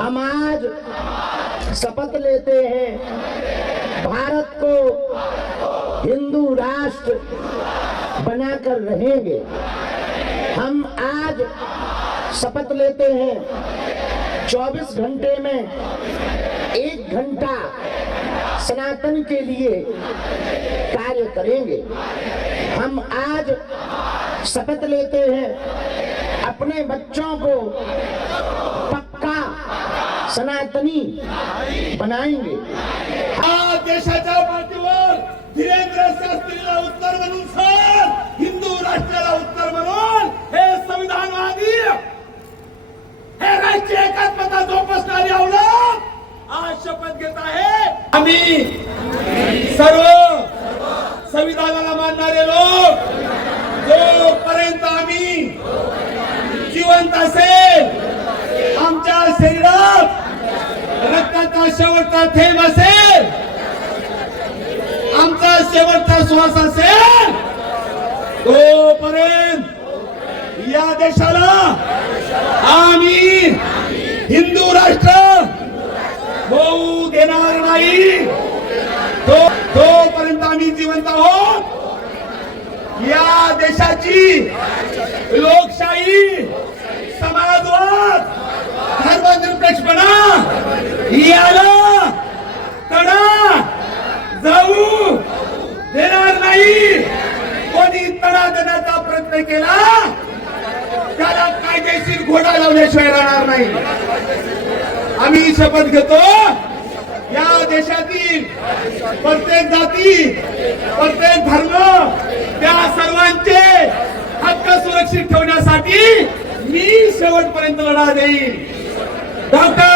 हम आज शपथ लेते हैं भारत को हिंदू राष्ट्र बनाकर रहेंगे। हम आज शपथ लेते हैं 24 घंटे में 1 घंटा सनातन के लिए कार्य करेंगे। हम आज शपथ लेते हैं अपने बच्चों को पक्का सनातनी बनाएंगे। देशाच्या पाठीवर धीरेंद्र शास्त्रीला उत्तर म्हणून सर हिंदू राष्ट्राला उत्तर म्हणून हे संविधानवादी हे राष्ट्रीय एकात्मता जोपासणारी अवलंब आज शपथ घेत आहे। आम्ही सर्व संविधानाला मानणारे लोक जोपर्यंत आम्ही जिवंत असेल आमच्या शरीरात रक्ताचा शेवटचा थेंब असेल आमचा शेवटचा श्वास असेल तोपर्यंत या देशाला आम्ही हिंदू राष्ट्र होऊ देणार नाही। तोपर्यंत आम्ही जिवंत आहोत या देशाची लोकशाही समाजवाद धर्मनिरपेक्षपणा याला तडा जाऊ देणार नाही। कोणी तडा देण्याचा प्रयत्न केला त्याला कायदेशीर घोडा लावल्याशिवाय राहणार नाही। आम्ही शपथ घेतो या देशातील प्रत्येक जाती प्रत्येक धर्म त्या सर्वांचे हक्क सुरक्षित ठेवण्यासाठी मी शेवटपर्यंत लढा देईन। डॉक्टर